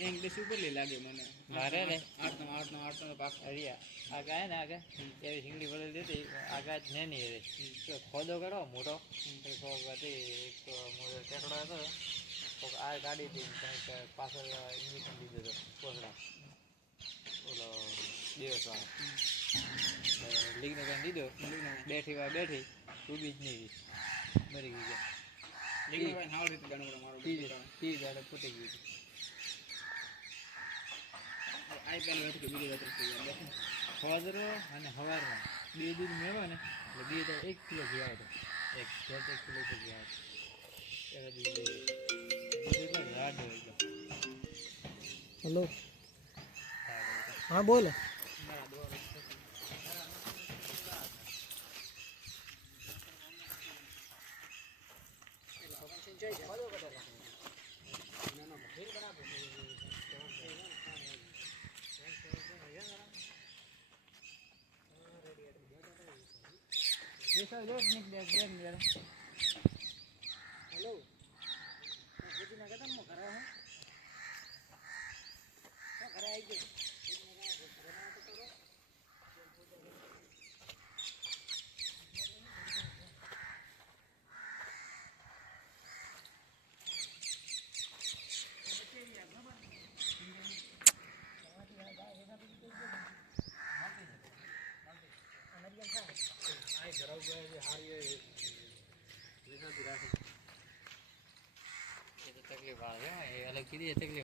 English ઉપર લી લાગે મને મારે ને આઠ નો આઠ નો આઠ નો પાક હરિયા આગા હે ને આગા એવી શીંગડી વળી દીધી આગા જ નેની હતી તો ખોદો કરો મોટો તો કોક હતી એક તો મોટો ટેકડો હતો કોક આ ગાડી હતી ને કંઈક પાછળ ઇન્જેક્શન દીધું હતું કોસડા ઓલો દિવસ વાળો લીગને કંઈ દીધો બેઠી વાર બેઠી ડૂબી જ નહીં મરી ગઈ ગયા લીગનો ભાઈ નાવ રીતે જાણવું પડે મારો તીજ તીજ એટલે ફૂટી ગઈ હતી. આઈ પેન વેઠ કે બીજી વેઠ થઈ ગયા ફોદરો અને હવારમાં બે દૂધ મેળવો ને એટલે બે તો એક કિલો ઘી આવે એક દોઢ એક કિલો તો ઘી આવે એવા દૂધ લઈ દૂધ એટલે રાડ હોય એકદમ. હેલો રાડ હોય. હા બોલ મારા દોર ઘરે આવી ગયો तकलीफ़ आ गया ये अलग चीज़